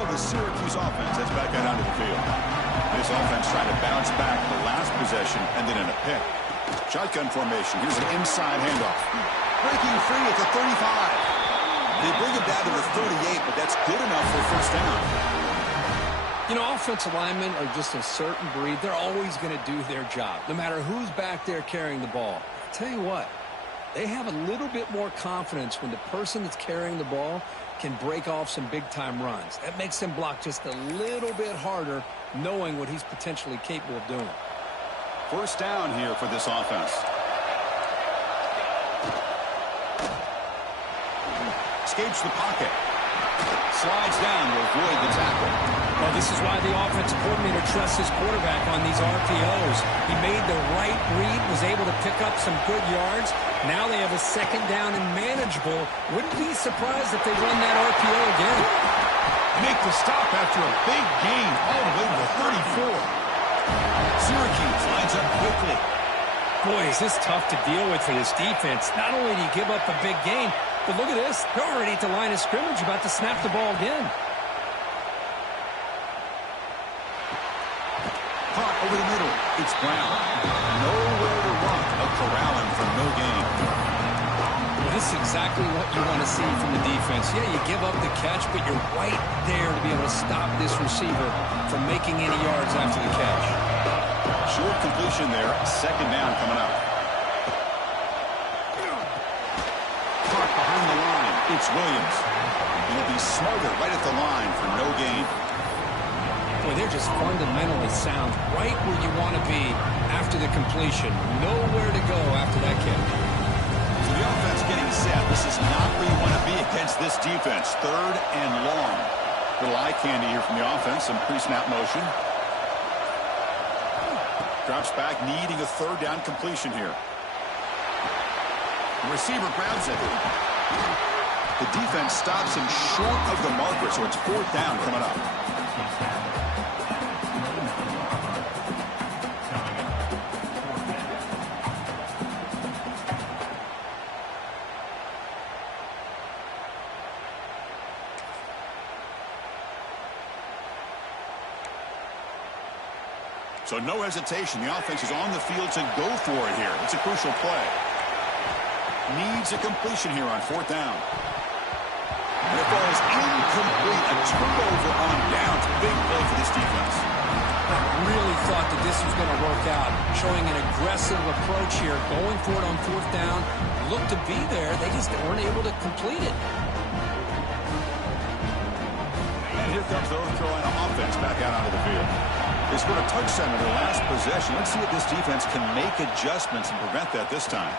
So the Syracuse offense heads back out onto the field. This offense trying to bounce back the last possession, and then in a pick. Shotgun formation. Here's an inside handoff. Breaking free at the 35. They bring him down to the 38, but that's good enough for a first down. You know, offensive linemen are just a certain breed. They're always going to do their job, no matter who's back there carrying the ball. I'll tell you what, they have a little bit more confidence when the person that's carrying the ball can break off some big-time runs. That makes them block just a little bit harder, knowing what he's potentially capable of doing. First down here for this offense. Escapes the pocket. Slides down to avoid the tackle. Well, this is why the offensive coordinator trusts his quarterback on these RPOs. He made the right read, was able to pick up some good yards. Now they have a second down and manageable. Wouldn't be surprised if they run that RPO again. Make the stop after a big gain all the way to the 34. Syracuse lines up quickly. Boy, is this tough to deal with for this defense. Not only do you give up a big gain, but look at this. They're already at the line of scrimmage, about to snap the ball again. Caught over the middle. It's Brown. Nowhere to run. A corralling for no gain. Well, this is exactly what you want to see from the defense. Yeah, you give up the catch, but you're right there to be able to stop this receiver from making any yards after the catch. Short completion there. Second down coming up. Caught behind the line. It's Williams. He'll be smarter right at the line for no gain. Boy, they're just fundamentally sound right where you want to be after the completion. Nowhere to go after that catch. So the offense getting set. This is not where you want to be against this defense. Third and long. Little eye candy here from the offense. Some pre-snap motion. Drops back, needing a third down completion here. The receiver grabs it. The defense stops him short of the marker, so it's fourth down coming up. So no hesitation. The offense is on the field to go for it here. It's a crucial play. Needs a completion here on fourth down. And the ball is incomplete. A turnover on downs. Big play for this defense. I really thought that this was going to work out. Showing an aggressive approach here. Going for it on fourth down. Looked to be there. They just weren't able to complete it. And here comes the North Carolina offense back out onto the field. They scored a touchdown in their last possession. Let's see if this defense can make adjustments and prevent that this time.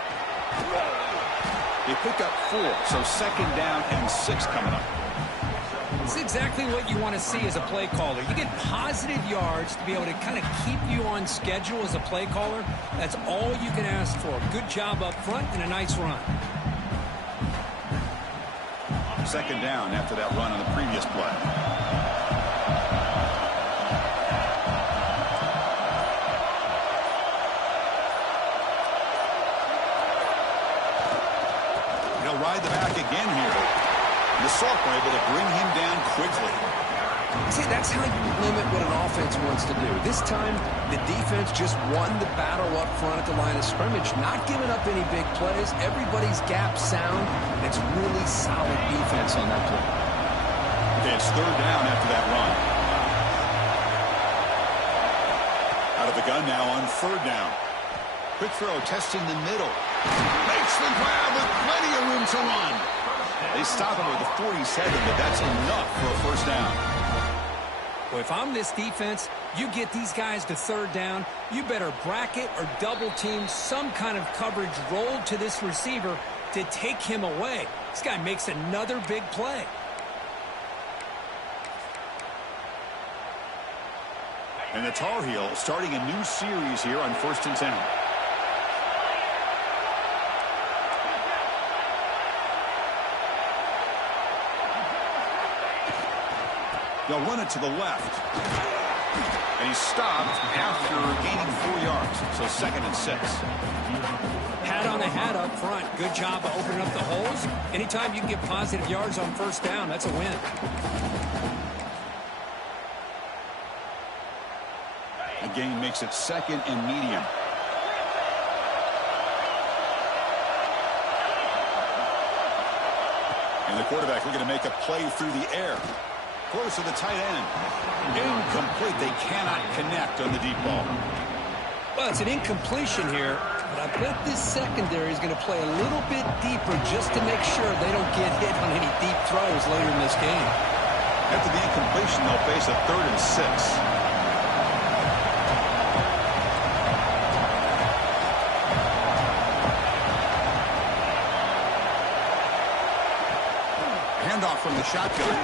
They pick up 4, so second down and 6 coming up. It's exactly what you want to see as a play caller. You get positive yards to be able to kind of keep you on schedule as a play caller. That's all you can ask for. Good job up front and a nice run. Second down after that run on the previous play. Ride the back again here. The Salk were able to bring him down quickly. See, that's how you limit what an offense wants to do. This time, the defense just won the battle up front at the line of scrimmage, not giving up any big plays. Everybody's gap sound. It's really solid defense on that play. Okay, it's third down after that run. Out of the gun now on third down. Quick throw, testing the middle. Makes the grab with plenty of room to run. They stop him with the 47, but that's enough for a first down. Well, if I'm this defense, you get these guys to third down, you better bracket or double team some kind of coverage rolled to this receiver to take him away. This guy makes another big play. And the Tar Heels starting a new series here on 1st and 10. They'll run it to the left. And he's stopped after gaining 4 yards. So second and 6. Hat on the hat up front. Good job of opening up the holes. Anytime you can get positive yards on first down, that's a win. gain makes it 2nd and medium. And the quarterback looking to make a play through the air. Close to the tight end. Incomplete. They cannot connect on the deep ball. Well, it's an incompletion here, but I bet this secondary is going to play a little bit deeper just to make sure they don't get hit on any deep throws later in this game. After the incompletion, they'll face a 3rd and 6. Handoff from the shotgun.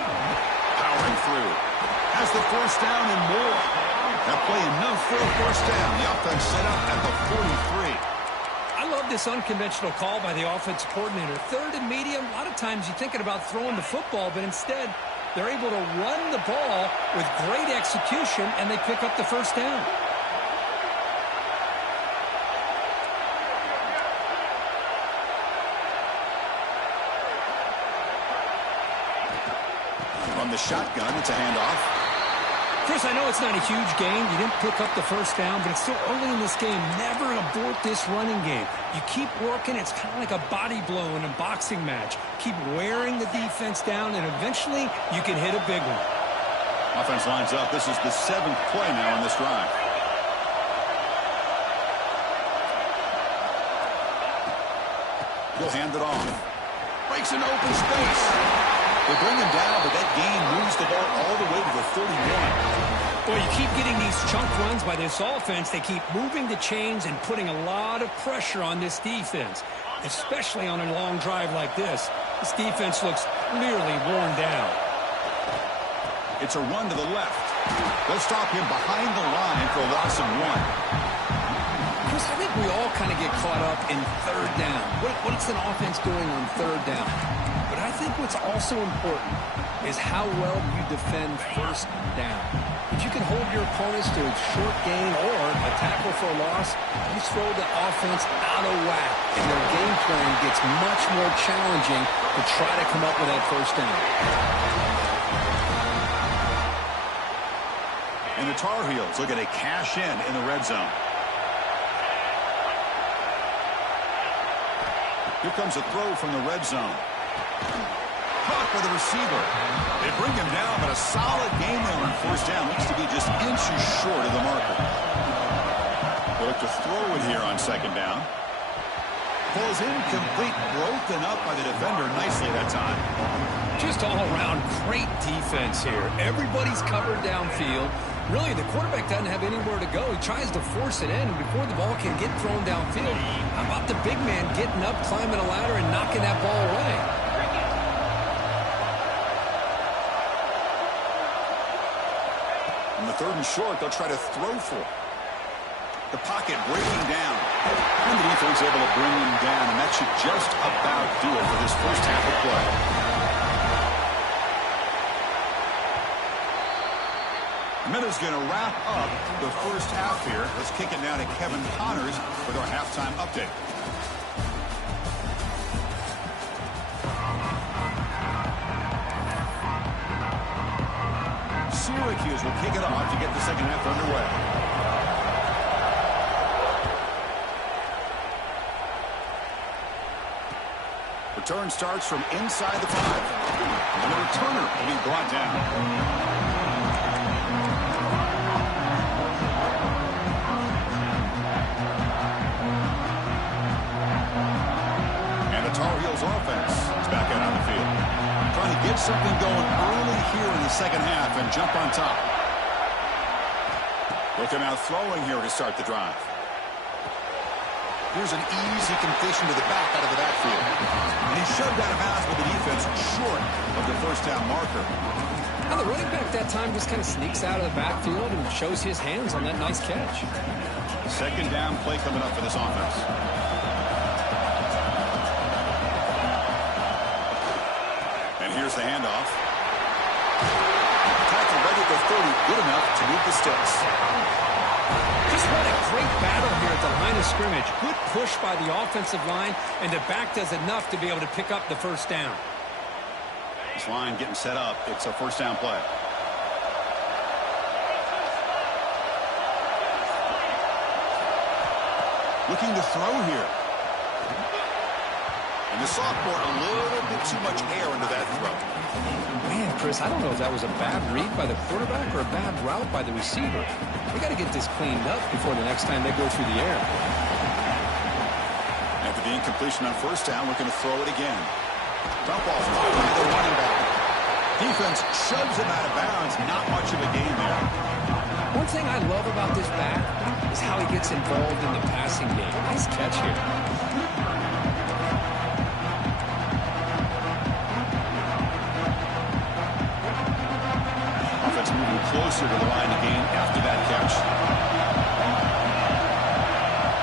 Powering through. Has the 1st down and more. That play enough for a 1st down. The offense set up at the 43. I love this unconventional call by the offense coordinator. 3rd and medium, a lot of times you're thinking about throwing the football, but instead they're able to run the ball with great execution, and they pick up the 1st down. From the shotgun, it's a handoff. Chris, I know it's not a huge gain. You didn't pick up the 1st down, but it's still early in this game. Never abort this running game. You keep working. It's kind of like a body blow in a boxing match. Keep wearing the defense down, and eventually you can hit a big one. Offense lines up. This is the 7th play now on this drive. He'll hand it off. Breaks an open space. They bring him down, but that gain moves the ball all the way to the 31. Well, you keep getting these chunk runs by this offense. They keep moving the chains and putting a lot of pressure on this defense, especially on a long drive like this. This defense looks clearly worn down. It's a run to the left. They'll stop him behind the line for a loss of 1. Chris, I think we all kind of get caught up in 3rd down. What's an offense doing on 3rd down? But I think what's also important is how well you defend 1st down. If you can hold your opponents to a short gain or a tackle for a loss, you throw the offense out of whack, and their game plan gets much more challenging to try to come up with that 1st down. And the Tar Heels looking to cash in the red zone. Here comes a throw from the red zone. Caught by the receiver. They bring him down, but a solid game there on 1st down. Looks to be just inches short of the marker. They look to throw it here on 2nd down. Ball's incomplete, broken up by the defender nicely that time. Just all around great defense here. Everybody's covered downfield. Really, the quarterback doesn't have anywhere to go. He tries to force it in, and before the ball can get thrown downfield, how about the big man getting up, climbing a ladder, and knocking that ball away? On the 3rd and short, they'll try to throw for it. The pocket breaking down. And the defense able to bring him down, and that should just about do it for this 1st half of play. Miller's going to wrap up the 1st half here. Let's kick it now to Kevin Connors with our halftime update. Syracuse will kick it off to get the 2nd half underway. Return starts from inside the 5. And the returner will be brought down. Tar Heels offense is back out on the field. Trying to get something going early here in the 2nd half and jump on top. Look him out throwing here to start the drive. Here's an easy completion to the back out of the backfield. And he's shoved out of bounds with the defense short of the 1st down marker. Now the running back that time just kind of sneaks out of the backfield and shows his hands on that nice catch. 2nd down play coming up for this offense. Here's the handoff. Tackle right at the 30, good enough to move the sticks. Just what a great battle here at the line of scrimmage. Good push by the offensive line, and the back does enough to be able to pick up the 1st down. This line getting set up. It's a 1st down play. Looking to throw here. And the sophomore, a little bit too much air into that throw. Man, Chris, I don't know if that was a bad read by the quarterback or a bad route by the receiver. They got to get this cleaned up before the next time they go through the air. After the incompletion on first down, we're going to throw it again. Dump off by the running back. Defense shoves him out of bounds. Not much of a gain there. One thing I love about this back is how he gets involved in the passing game. Nice catch here. Offense moving closer to the line of game after that catch.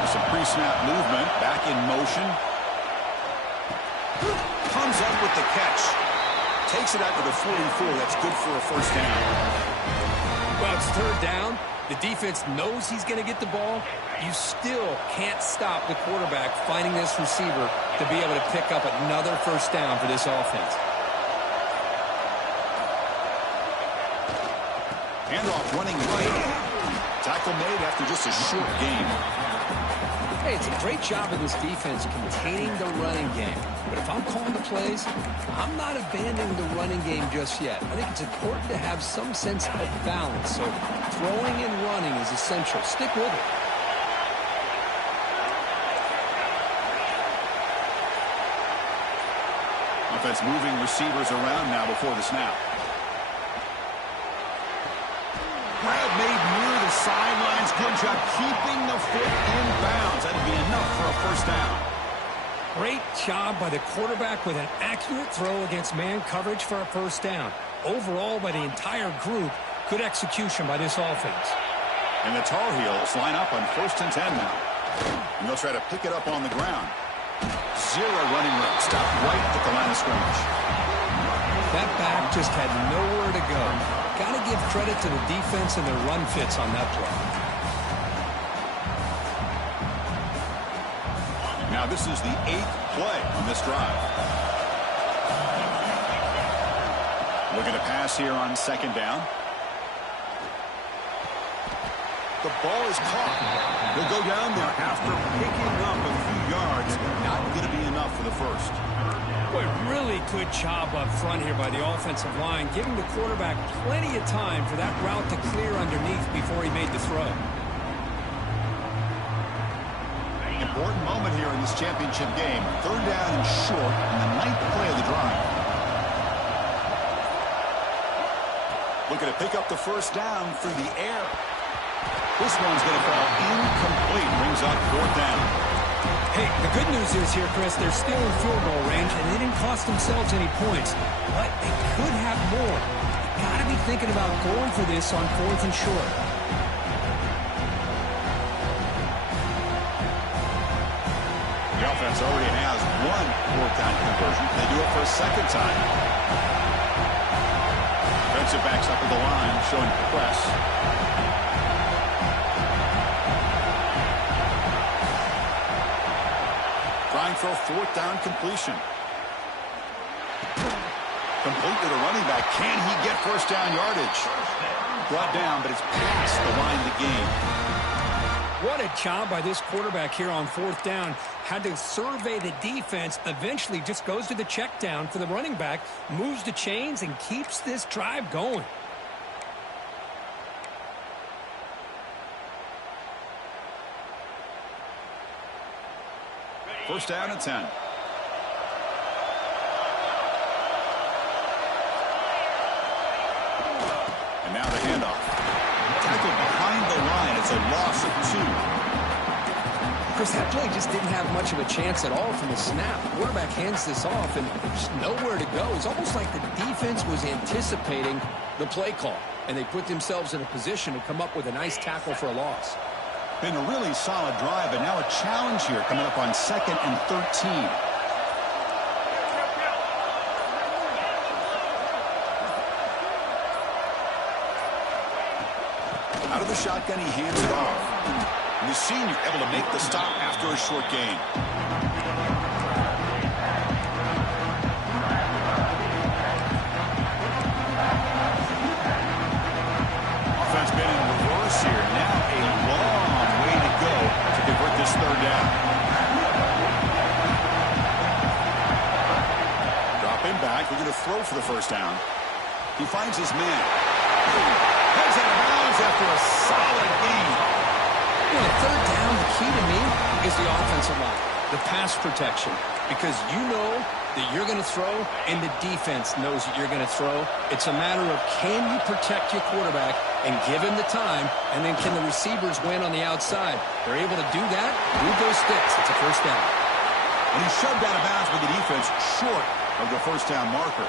With some pre-snap movement, back in motion. Comes up with the catch. Takes it out to the 44. That's good for a first down. Well, it's third down. The defense knows he's going to get the ball. You still can't stop the quarterback finding this receiver to be able to pick up another first down for this offense. Handoff running right. Tackle made after just a short gain. Hey, it's a great job of this defense containing the running game. But if I'm calling the plays, I'm not abandoning the running game just yet. I think it's important to have some sense of balance. So throwing and running is essential. Stick with it. Offense moving receivers around now before the snap. Grab made near the sidelines. Good job keeping the foot in bounds. That'd be enough for a first down. Great job by the quarterback with an accurate throw against man coverage for a first down. Overall, by the entire group, good execution by this offense. And the Tar Heels line up on 1st and 10 now. And they'll try to pick it up on the ground. Zero running room. Stop right at the line of scrimmage. That back just had nowhere to go. Got to give credit to the defense and their run fits on that play. Now this is the 8th play on this drive. Looking to pass here on 2nd down. The ball is caught. He'll go down there after picking up a few yards. Not going to be enough for the first. Boy, really good job up front here by the offensive line, giving the quarterback plenty of time for that route to clear underneath before he made the throw. Important moment here in this championship game. 3rd down and short in the 9th play of the drive. Looking to pick up the first down through the air. This one's going to fall incomplete. Brings up 4th down. Hey, the good news is here, Chris, they're still in field goal range, and they didn't cost themselves any points. But they could have more. You got to be thinking about going for this on 4th and short. The offense already has one 4th down conversion. They do it for a 2nd time. Defensive backs up at the line, showing press. Trying for a 4th down completion. Complete to the running back. Can he get first down yardage? Brought down, but it's past the line of the game. What a job by this quarterback here on 4th down. Had to survey the defense, eventually just goes to the check down for the running back, moves the chains, and keeps this drive going. First down and 10. And now the handoff. Tackled behind the line. It's a loss of 2. Chris, that play just didn't have much of a chance at all from the snap. The quarterback hands this off, and there's nowhere to go. It's almost like the defense was anticipating the play call, and they put themselves in a position to come up with a nice tackle for a loss. Been a really solid drive, and now a challenge here coming up on 2nd and 13. Out of the shotgun, he hands it off. And the senior able to make the stop after a short gain. Offense been in reverse here. Now a long way to go to convert this 3rd down. Dropping back, they're going to throw for the first down. He finds his man. Heads out of bounds after a solid gain. You know, third down, the key to me is the offensive line, the pass protection, because you know that you're going to throw and the defense knows that you're going to throw. It's a matter of can you protect your quarterback and give him the time, and then can the receivers win on the outside? They're able to do that, move those sticks. It's a first down. And he's shoved out of bounds with the defense short of the first down marker.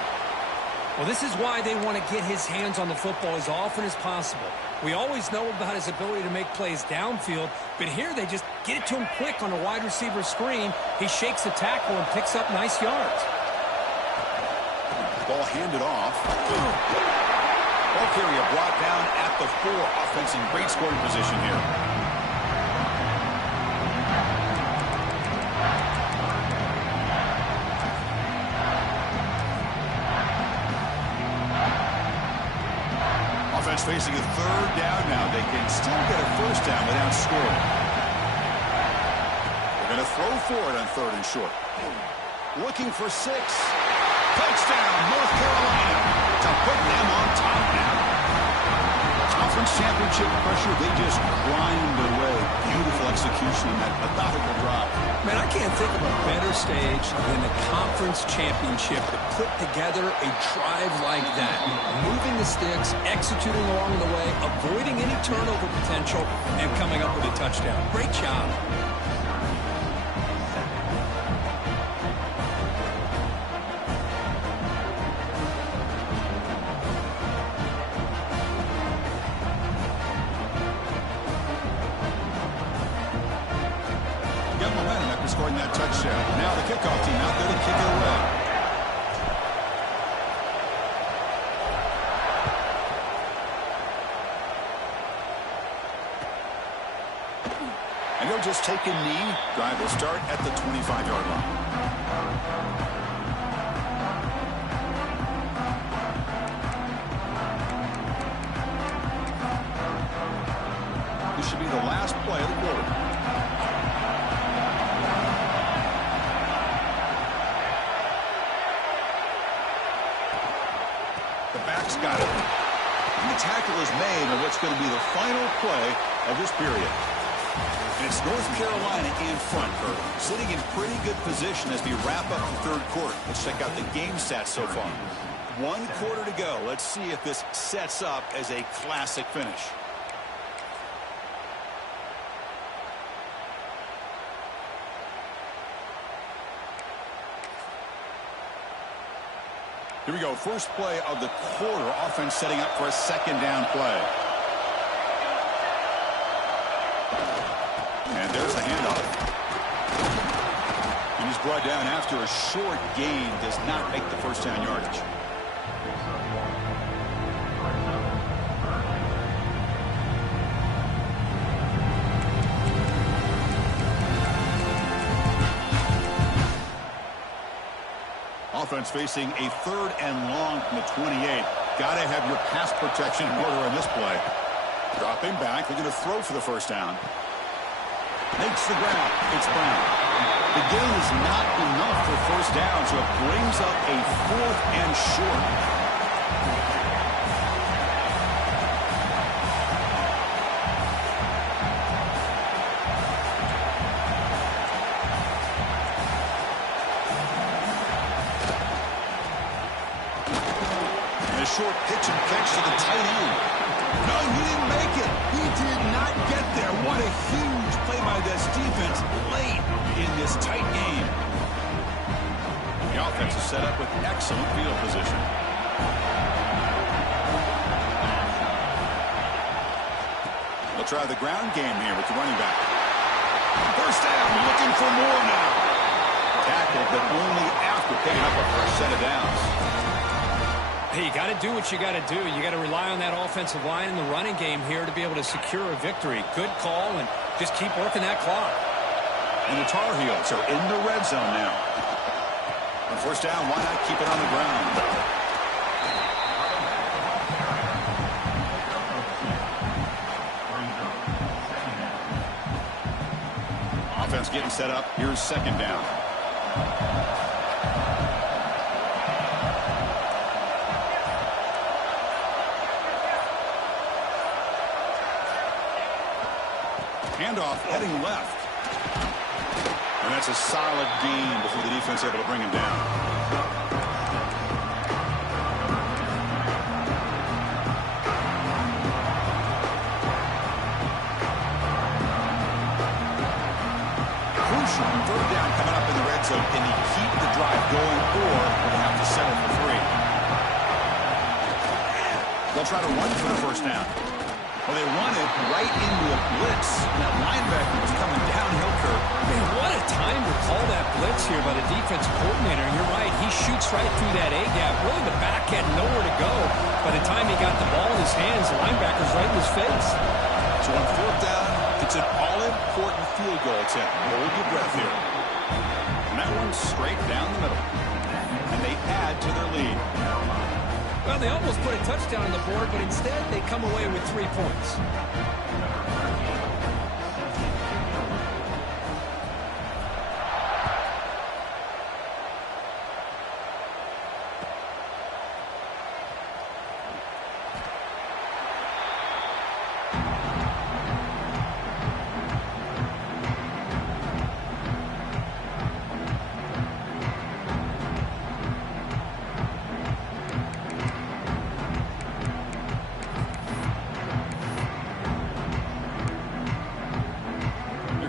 Well, this is why they want to get his hands on the football as often as possible. We always know about his ability to make plays downfield, but here they just get it to him quick on a wide receiver screen. He shakes the tackle and picks up nice yards. Ball handed off. Ball carrier brought down at the 4. Offense in great scoring position here. Offense facing a third down now. They can still get a first down without scoring. They're going to throw for it on 3rd and short. Looking for 6. Touchdown, North Carolina, to put them on top now. Conference championship pressure, they just grind away. Beautiful execution in that methodical drop. Man, I can't think of a better stage than the conference championship to put together a drive like that. Moving the sticks, executing along the way, avoiding any turnover potential, and coming up with a touchdown. Great job. Scoring that touchdown. Now the kickoff team out there to kick it away. And he'll just take a knee. Drive will start at the 25-yard line. This should be the last play of the quarter. Got it. And the tackle is made on what's going to be the final play of this period. And it's North Carolina in front, Kurt, sitting in pretty good position as we wrap up the 3rd quarter. Let's check out the game stats so far. 1 quarter to go. Let's see if this sets up as a classic finish. Here we go. First play of the quarter. Offense setting up for a 2nd down play. And there's the handoff. And he's brought down after a short gain. Does not make the first down yardage. Offense facing a 3rd and long from the 28. Got to have your pass protection in order on this play. Dropping back. They're going to throw for the first down. Makes the ground. It's Brown. The gain is not enough for first down, so it brings up a 4th and short. Short pitch and catch to the tight end. No, he didn't make it. He did not get there. What a huge play by this defense late in this tight game. The offense is set up with excellent field position. They'll try the ground game here with the running back. First down, looking for more now. Tackled, but only after picking up a fresh set of downs. Hey, you got to do what you got to do. You got to rely on that offensive line and the running game here to be able to secure a victory. Good call, and just keep working that clock. And the Tar Heels are in the red zone now. On first down, why not keep it on the ground? Offense getting set up. Here's 2nd down. handoff heading left. And that's a solid gain before the defense able to bring him down. Third down coming up in the red zone. Can he keep the drive going, or will they have to settle for 3? They'll try to run for the first down. Well, they run it right into a blitz, and that linebacker was coming downhill curve. Man, what a time to call that blitz here by the defensive coordinator. You're right, he shoots right through that A-gap. Really, the back had nowhere to go. By the time he got the ball in his hands, the linebacker's right in his face. So on fourth down, it's an all-important field goal attempt. Hold your breath here. And that one's straight down the middle. And they add to their lead. Well, they almost put a touchdown on the board, but instead they come away with 3 points.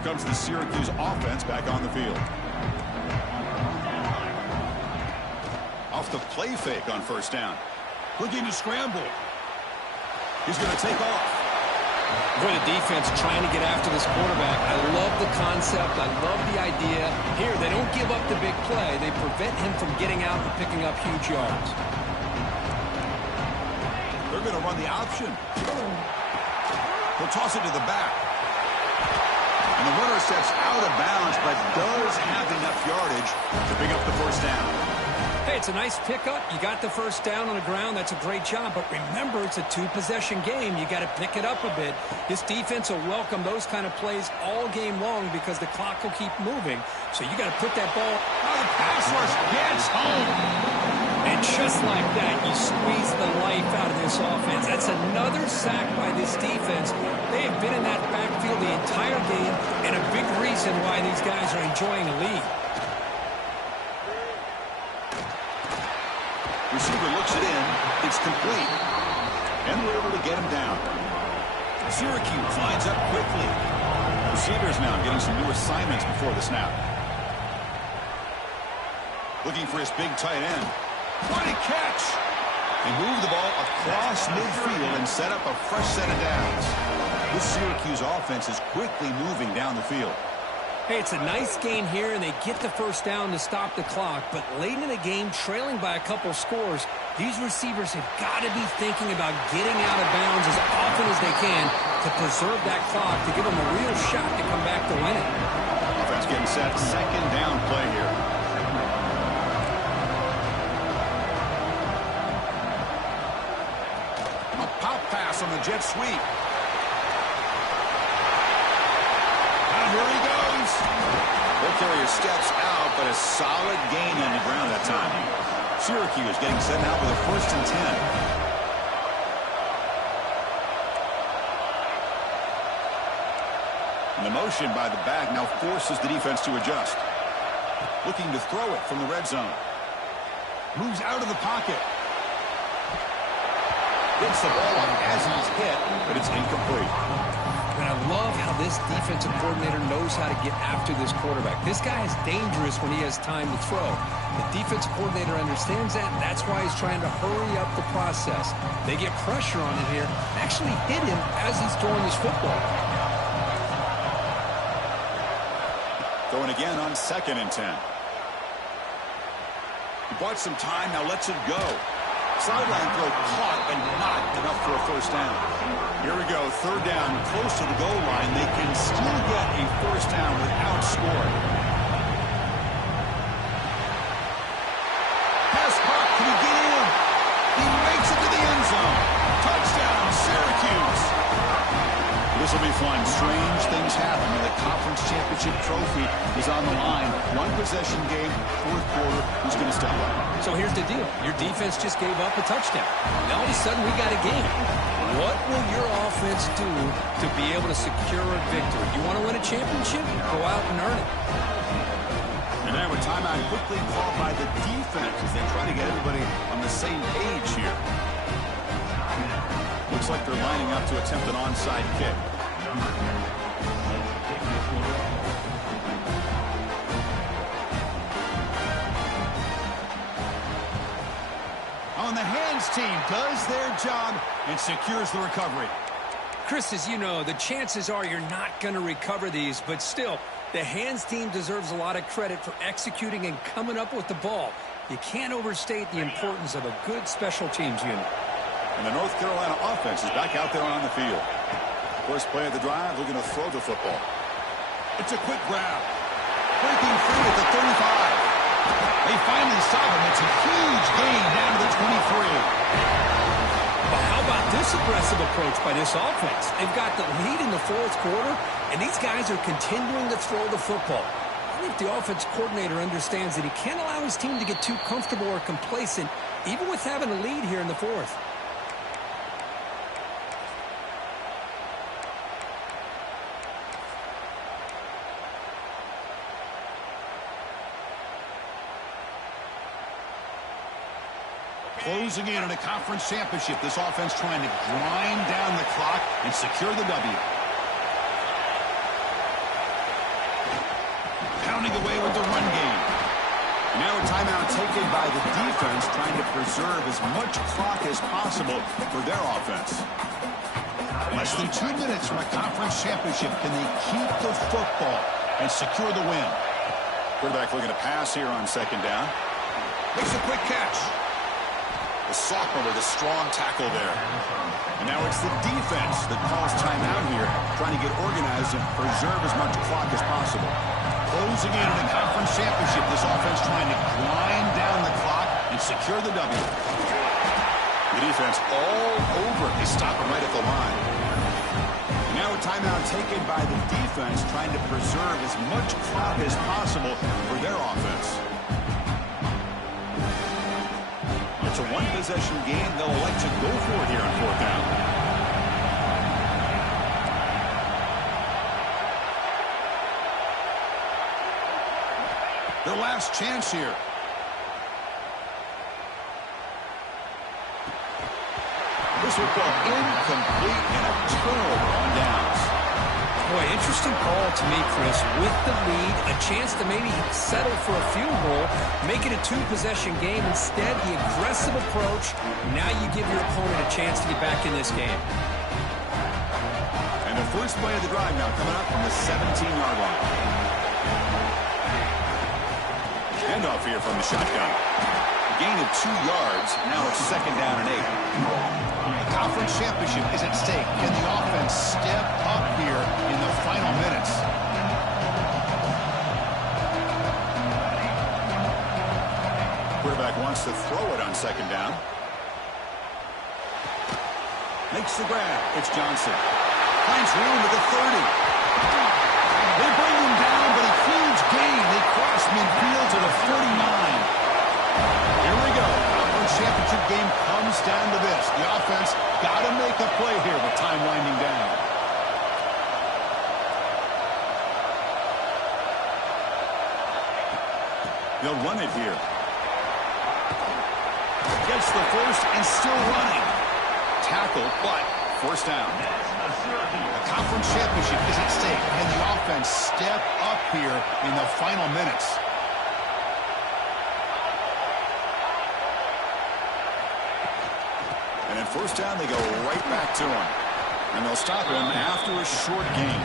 Comes the Syracuse offense back on the field. Off the play fake on first down. Looking to scramble. He's going to take off. For the defense trying to get after this quarterback. I love the concept. I love the idea. Here, they don't give up the big play. They prevent him from getting out and picking up huge yards. They're going to run the option. He'll toss it to the back. And the runner steps out of bounds, but does have enough yardage to pick up the first down. Hey, it's a nice pickup. You got the first down on the ground. That's a great job. But remember, it's a 2-possession game. You got to pick it up a bit. This defense will welcome those kind of plays all game long because the clock will keep moving. So you got to put that ball. Oh, the pass rush gets home. And just like that, you squeeze the life out of this offense. That's another sack by this defense. They have been in that backfield the entire game, and a big reason why these guys are enjoying a lead. Receiver looks it in. It's complete. And we're able to get him down. Syracuse lines up quickly. Receivers now getting some new assignments before the snap. Looking for his big tight end. What a catch! They move the ball across midfield and set up a fresh set of downs. This Syracuse offense is quickly moving down the field. Hey, it's a nice gain here, and they get the first down to stop the clock. But late in the game, trailing by a couple scores, these receivers have got to be thinking about getting out of bounds as often as they can to preserve that clock, to give them a real shot to come back to win it. Offense getting set. Second down play here. A pop pass on the jet sweep. Here he goes. Ball carrier steps out, but a solid gain on the ground that time. Syracuse getting set now with a 1st and 10. And the motion by the back now forces the defense to adjust. Looking to throw it from the red zone. Moves out of the pocket. Gets the ball on as he's hit, but it's incomplete. And I love how this defensive coordinator knows how to get after this quarterback. This guy is dangerous when he has time to throw. The defensive coordinator understands that, and that's why he's trying to hurry up the process. They get pressure on him here, actually hit him as he's throwing this football. Throwing again on 2nd and 10. He bought some time, now lets it go. Sideline throw caught and not enough for a first down. Here we go, 3rd down, close to the goal line. They can still get a first down without scoring. Pass caught, can he get in? He makes it to the end zone. Touchdown, Syracuse. This will be fun. Strange things happen when the conference championship trophy is on the line. 1-possession game, 4th quarter. Who's going to step up? So here's the deal. Your defense just gave up a touchdown. Now all of a sudden we got a game. What will your offense do to be able to secure a victory? You want to win a championship? Go out and earn it. And now a timeout quickly called by the defense as they try to get everybody on the same page here. Looks like they're lining up to attempt an onside kick. On the hands team does their job and secures the recovery. Chris, as you know, the chances are you're not going to recover these, but still, the hands team deserves a lot of credit for executing and coming up with the ball. You can't overstate the importance of a good special teams unit. And the North Carolina offense is back out there on the field. First play of the drive, looking to throw the football. It's a quick grab. Breaking free at the 35. They finally stop him. It's a huge gain down to the 23. Well, how about this aggressive approach by this offense? They've got the lead in the fourth quarter, and these guys are continuing to throw the football. I think the offense coordinator understands that he can't allow his team to get too comfortable or complacent, even with having a lead here in the fourth. Closing in on a conference championship, this offense trying to grind down the clock and secure the W. Pounding away with the run game. Now a timeout taken by the defense, trying to preserve as much clock as possible for their offense. Less than 2 minutes from a conference championship. Can they keep the football and secure the win? Quarterback looking to pass here on second down. Makes a quick catch. The sophomore with a strong tackle there. And now it's the defense that calls timeout here, trying to get organized and preserve as much clock as possible. Closing in on a conference championship, this offense trying to grind down the clock and secure the W. The defense all over it. They stop it right at the line. And now a timeout taken by the defense, trying to preserve as much clock as possible for their offense. It's a one-possession game. They'll elect to go for it here on fourth down. Their last chance here. This football incomplete and a turnover on downs. Boy, interesting call to me, Chris. With the lead, a chance to maybe settle for a field goal, make it a two-possession game. Instead, the aggressive approach. Now you give your opponent a chance to get back in this game. And the first play of the drive now coming up from the 17-yard line. Handoff here from the shotgun. A gain of 2 yards. Now it's second down and 8. The conference championship is at stake. Can the offense step up here in the final minutes? Quarterback wants to throw it on second down. Makes the grab. It's Johnson. Finds room at the 30. They bring him down, but a huge gain. They cross midfield to the 49. Here we go. Conference championship game comes down to this. The offense got to make a play here with time winding down. They'll run it here. Gets the first and still running. Tackle, but first down. The conference championship is at stake. Can the offense step up here in the final minutes? And at first down, they go right back to him. And they'll stop him after a short gain.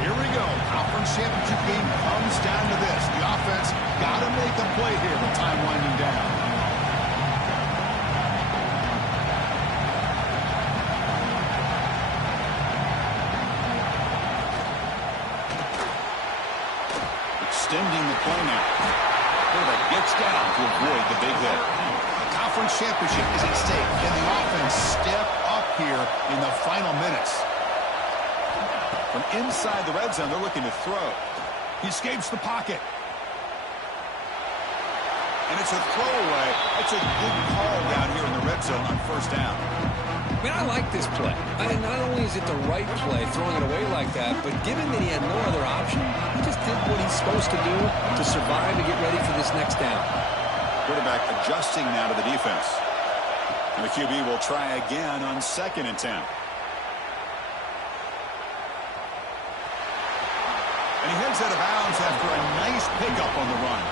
Here we go. Conference championship game comes down to this. The offense got to make a play here with time winding down. Extending the play now. Quarterback gets down to avoid the big hit. The conference championship is at stake. Can the offense step up here in the final minutes? From inside the red zone, they're looking to throw. He escapes the pocket. And it's a throwaway. It's a good call down here in the red zone on first down. I mean, I like this play. I mean, not only is it the right play, throwing it away like that, but given that he had no other option, he just did what he's supposed to do to survive and get ready for this next down. Quarterback adjusting now to the defense. And the QB will try again on 2nd and 10. And he heads out of bounds after a nice pickup on the run.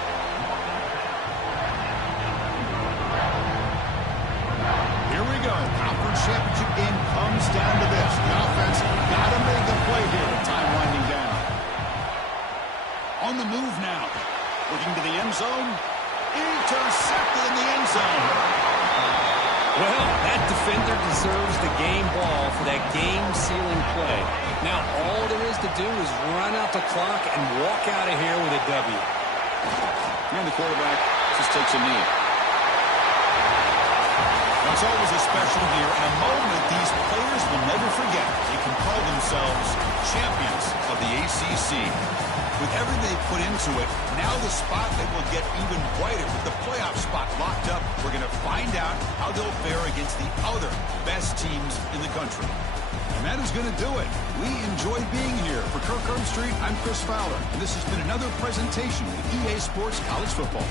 Here we go. Conference championship game comes down to this. The offense got to make a play here with time winding down. On the move now. Looking to the end zone. Intercepted in the end zone. Well, that defender deserves the game ball for that game-sealing play. Now, all there is to do is run out the clock and walk out of here with a W. And the quarterback just takes a knee. It's always a special year and a moment these players will never forget. They can call themselves champions of the ACC. With everything they put into it, now the spotlight will get even brighter with the playoff spot locked up. We're going to find out how they'll fare against the other best teams in the country. And that is going to do it. We enjoy being here. For Kirk Herbstreit, I'm Chris Fowler, and this has been another presentation of EA Sports College Football.